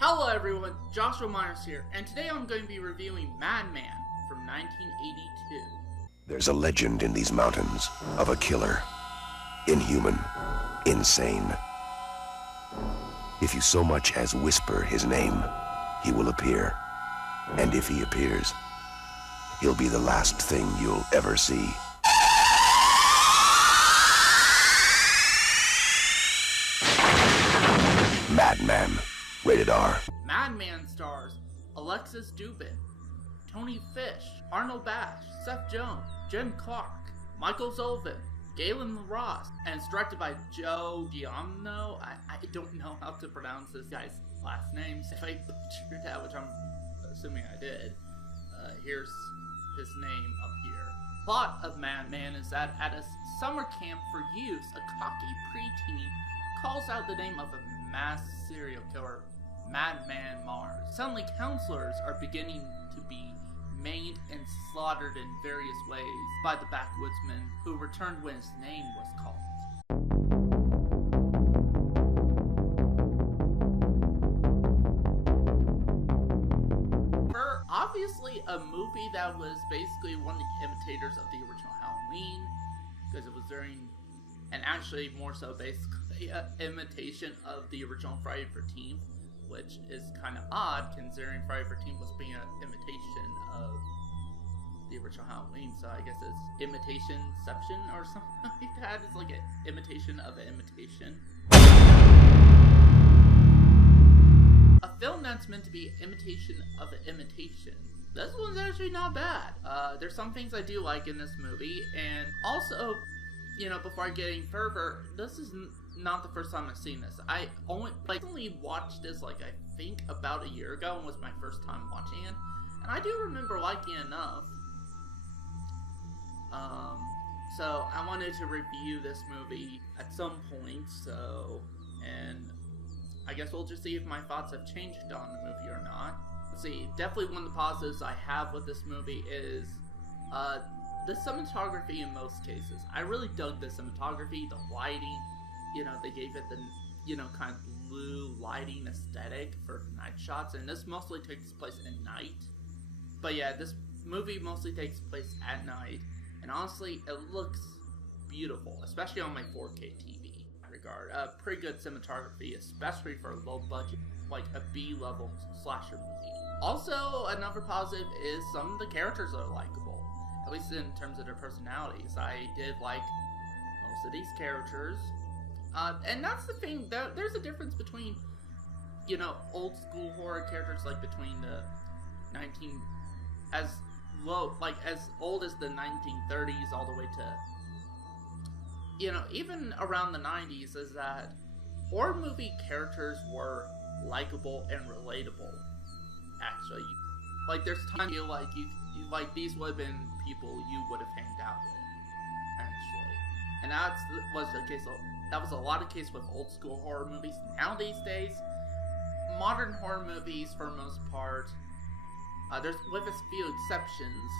Hello everyone, Joshua Myers here, and today I'm going to be reviewing Madman from 1982. There's a legend in these mountains of a killer. Inhuman. Insane. If you so much as whisper his name, he will appear. And if he appears, he'll be the last thing you'll ever see. Madman. Rated R. Madman stars Alexis Dubin, Tony Fish, Arnold Bash, Seth Jones, Jim Clark, Michael Sullivan, Galen LaRosse, and it's directed by Joe Giamno. I don't know how to pronounce this guy's last names. If I butchered that, which I'm assuming I did, here's his name up here. Plot of Madman is that at a summer camp for youths, a cocky preteen calls out the name of a mass serial killer, Madman Mars. Suddenly, counselors are beginning to be maimed and slaughtered in various ways by the backwoodsman who returned when his name was called. For obviously a movie that was basically one of the imitators of the original Halloween, because it was during, and actually more so basically an imitation of the original Friday the 13th, which is kind of odd considering Friday the 13th was being an imitation of the original Halloween, so I guess it's imitation-ception or something like that. It's like an imitation of an imitation. A film that's meant to be imitation of an imitation. This one's actually not bad. There's some things I do like in this movie, and also, you know, before I get any further, this is not the first time I've seen this. I only watched this, like, I think about a year ago, and was my first time watching it. And I do remember liking it enough. So I wanted to review this movie at some point, and I guess we'll just see if my thoughts have changed on the movie or not. Let's see, definitely one of the positives I have with this movie is, the cinematography in most cases. I really dug the cinematography, the lighting. You know, they gave it the, you know, kind of blue lighting aesthetic for night shots, and this mostly takes place at night. But yeah, this movie mostly takes place at night, and honestly, it looks beautiful, especially on my 4K TV regard. Pretty good cinematography, especially for a low budget, like a B-level slasher movie. Also, another positive is some of the characters are likable, at least in terms of their personalities. I did like most of these characters. And that's the thing, there's a difference between, you know, old school horror characters, like between the as old as the 1930s all the way to, you know, even around the 90s, is that horror movie characters were likable and relatable, actually. Like, there's times you like, like, these would have been people you would have hanged out with, actually. And that was a lot of case with old school horror movies. Nowadays, modern horror movies, for the most part, there's, with a few exceptions,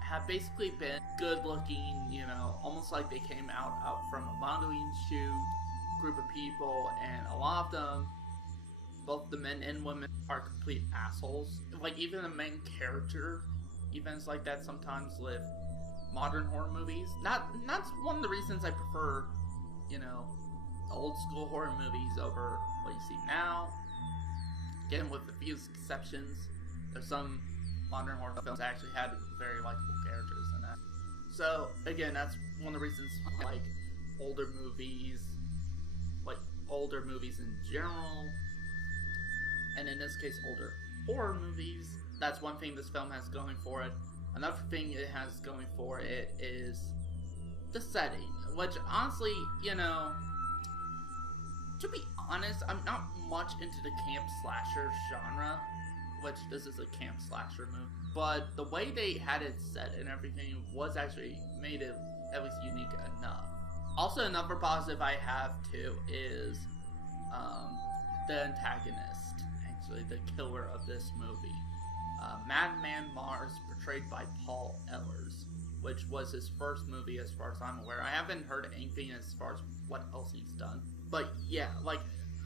have basically been good-looking, you know, almost like they came out from a modeling shoot group of people, and a lot of them, both the men and women, are complete assholes. Like, even the main character, events like that sometimes with modern horror movies. That's one of the reasons I prefer, you know, old school horror movies over what you see now. Again, with a few exceptions, there's some modern horror films that actually had very likable characters in that. So, again, that's one of the reasons I like older movies in general, and in this case, older horror movies. That's one thing this film has going for it. Another thing it has going for it is the setting, which honestly, you know, to be honest, I'm not much into the camp slasher genre, which this is a camp slasher movie, but the way they had it set and everything was actually made it at least unique enough. Also, another positive I have too is the antagonist, actually the killer of this movie, Madman Mars, portrayed by Paul Ehlers. which was his first movie as far as I'm aware. I haven't heard anything as far as what else he's done. But yeah, like,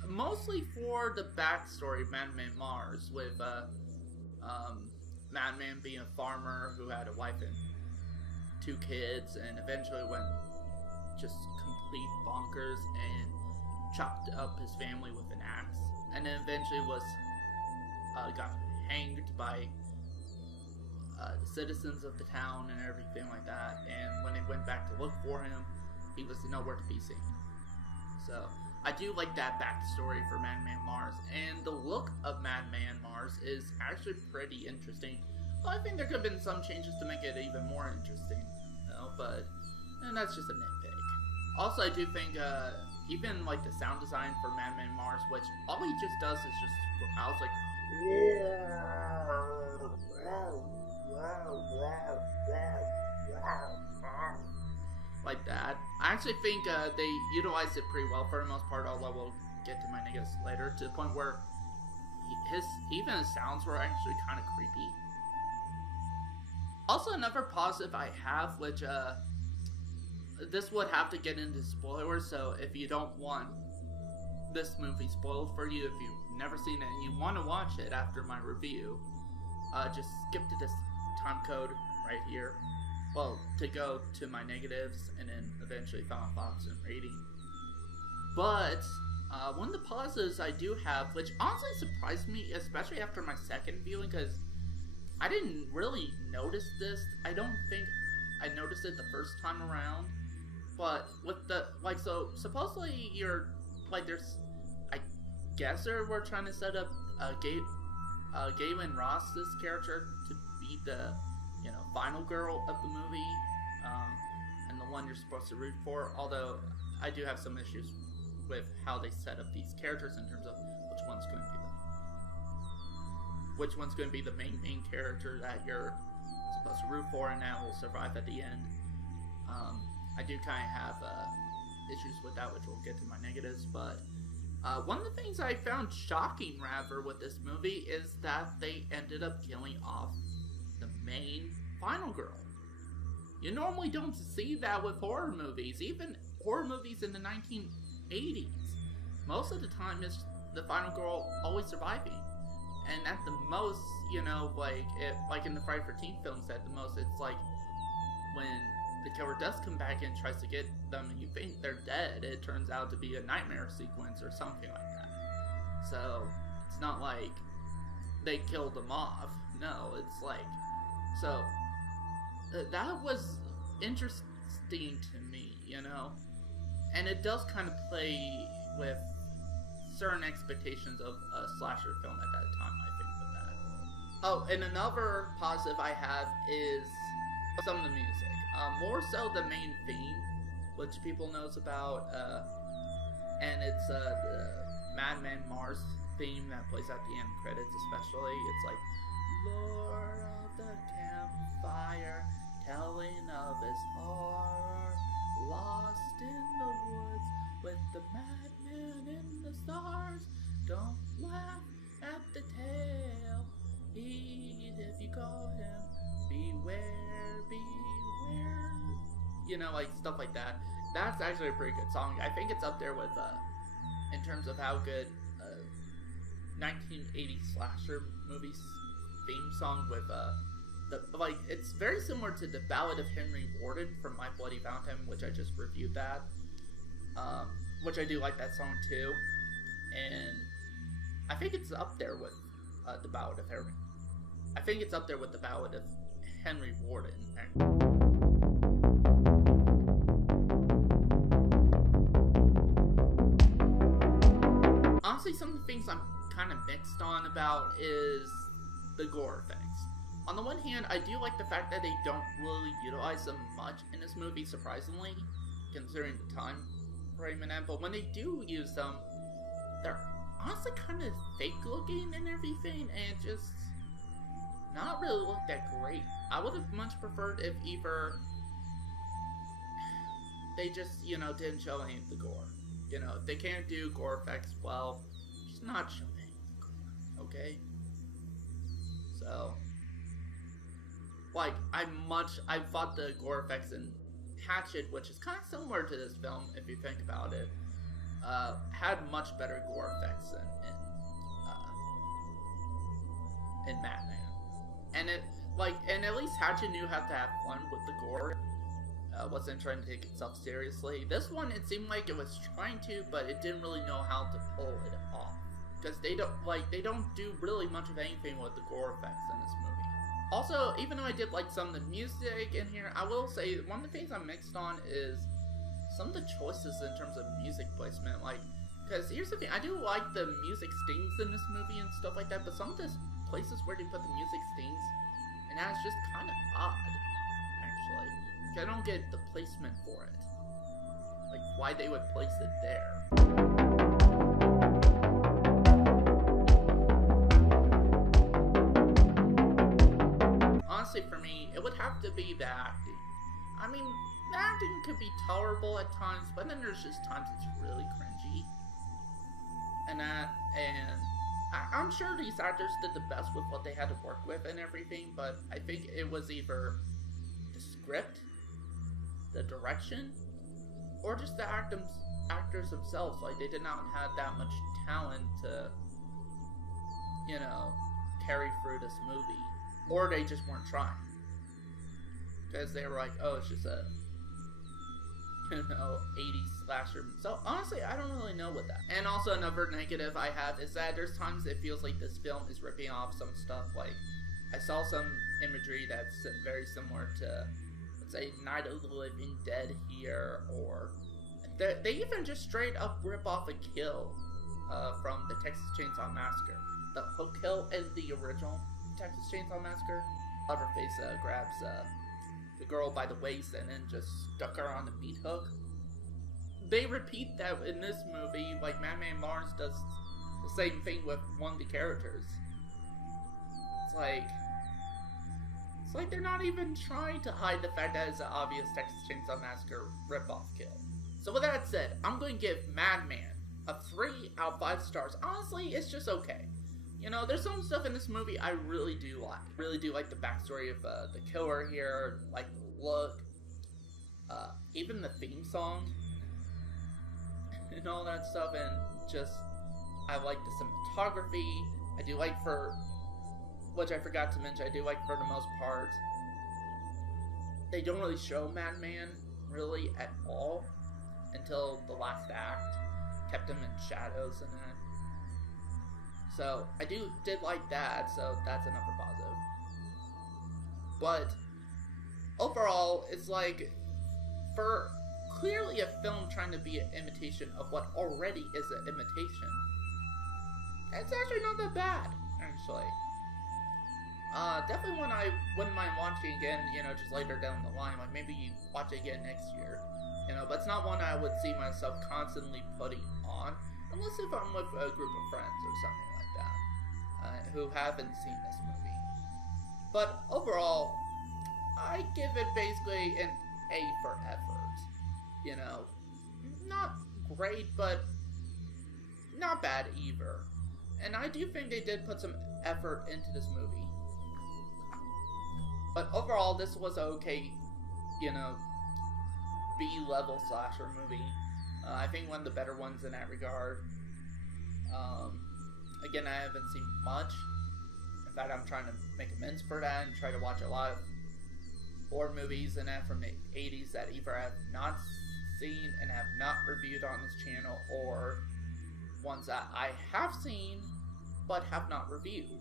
mostly for the backstory of Madman Mars, with Madman being a farmer who had a wife and 2 kids, and eventually went just complete bonkers and chopped up his family with an axe, and then eventually was got hanged by the citizens of the town and everything like that. And when they went back to look for him, he was nowhere to be seen. So I do like that backstory for Madman Mars, and the look of Madman Mars is actually pretty interesting. Well, I think there could have been some changes to make it even more interesting, but that's just a nitpick. Also, I do think even like the sound design for Madman Mars, which all he just does is just growls like like that. I actually think they utilized it pretty well for the most part, although we'll get to my negatives later, to the point where even his sounds were actually kind of creepy. Also, another positive I have, which this would have to get into spoilers, so if you don't want this movie spoiled for you, if you've never seen it and you want to watch it after my review, just skip to this time code right here. Well, to go to my negatives and then eventually final thoughts and rating. But one of the positives I do have, which honestly surprised me, especially after my second viewing, because I didn't really notice this. I don't think I noticed it the first time around. But with the, like, so supposedly you're, like, there's, I guess they were trying to set up Galen Ross's character to be the, final girl of the movie, and the one you're supposed to root for. Although I do have some issues with how they set up these characters in terms of which one's going to be the main character that you're supposed to root for and that will survive at the end. I do kind of have issues with that, which we'll get to my negatives, but one of the things I found shocking, rather, with this movie is that they ended up killing off the main final girl. You normally don't see that with horror movies, even horror movies in the 1980s. Most of the time, it's the final girl always surviving. And at the most, like in the Friday the 13th films, at the most, it's like when the killer does come back and tries to get them and you think they're dead, it turns out to be a nightmare sequence or something like that. So, it's not like they killed them off. No, it's like, so, that was interesting to me, and it does kind of play with certain expectations of a slasher film at that time, I think, with that. Oh, and another positive I have is some of the music. More so the main theme, which people knows about, and it's the Madman Mars theme that plays at the end credits especially. It's like, Lord of the Campfire, telling of his horror, lost in the woods with the madman in the stars. Don't laugh at the tale, heed if you call him, beware, beware. Like stuff like that. That's actually a pretty good song. I think it's up there with, in terms of how good 1980 slasher movies theme song with, it's very similar to the Ballad of Henry Warden from My Bloody Valentine, which I just reviewed that. Which I do like that song too. And I think it's up there with the Ballad of Henry. I think it's up there with the Ballad of Henry Warden. Honestly, some of the things I'm kind of mixed on about is the gore effects. On the one hand, I do like the fact that they don't really utilize them much in this movie, surprisingly, considering the time frame and that, but when they do use them, they're honestly kind of fake looking and everything, and just not really look that great. I would have much preferred if either they just, didn't show any of the gore. If they can't do gore effects well, just not show any of the gore, okay? So, like, I thought the gore effects in Hatchet, which is kind of similar to this film if you think about it, had much better gore effects in Madman. And and at least Hatchet knew how to have fun with the gore. Wasn't trying to take itself seriously. This one, it seemed like it was trying to, but it didn't really know how to pull it off. Because they don't do really much of anything with the gore effects in this movie. Also, even though I did like some of the music in here, I will say one of the things I'm mixed on is some of the choices in terms of music placement. Like, because here's the thing, I do like the music stings in this movie and stuff like that, but some of the places where they put the music stings, and that's just kind of odd, actually. I don't get the placement for it. Like, why they would place it there. Honestly, for me, it would have to be the acting. I mean, the acting could be tolerable at times, but then there's just times it's really cringy. And I'm sure these actors did the best with what they had to work with and everything, but I think it was either the script, the direction, or just the actors themselves. Like, they did not have that much talent to, you know, carry through this movie. Or they just weren't trying. Because they were like, oh, it's just a, 80s slasher. So, honestly, I don't really know what that. And also, another negative I have is that there's times it feels like this film is ripping off some stuff. Like, I saw some imagery that's very similar to, let's say, Night of the Living Dead here, or they even just straight up rip off a kill from the Texas Chainsaw Massacre. The hook kill in the original Texas Chainsaw Massacre. Leatherface grabs the girl by the waist and then just stuck her on the meat hook. They repeat that in this movie, like Madman Mars does the same thing with one of the characters. It's like they're not even trying to hide the fact that it's an obvious Texas Chainsaw Massacre rip-off kill. So with that said, I'm going to give Madman a 3 out of 5 stars. Honestly, it's just okay. You know, there's some stuff in this movie I really do like. Really do like the backstory of the killer here, like the look, even the theme song, and all that stuff, and just, I like the cinematography. I do like which I forgot to mention, I do like for the most part, they don't really show Madman really at all until the last act. Kept him in shadows and that. So, I did like that, so that's another positive. But, overall, it's like, for clearly a film trying to be an imitation of what already is an imitation, it's actually not that bad, actually. Definitely one I wouldn't mind watching again, just later down the line, like maybe you watch it again next year, but it's not one I would see myself constantly putting on, unless if I'm with a group of friends or something like that, who haven't seen this movie. But overall, I give it basically an A for effort, not great, but not bad either, and I do think they did put some effort into this movie. But overall, this was a okay, B-level slasher movie. I think one of the better ones in that regard. Again, I haven't seen much. In fact, I'm trying to make amends for that and try to watch a lot of horror movies and that from the 80s that either I have not seen and have not reviewed on this channel, or ones that I have seen but have not reviewed.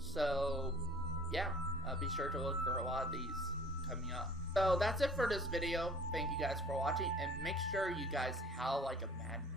So, yeah, be sure to look for a lot of these coming up. So that's it for this video. Thank you guys for watching, and make sure you guys howl like a madman.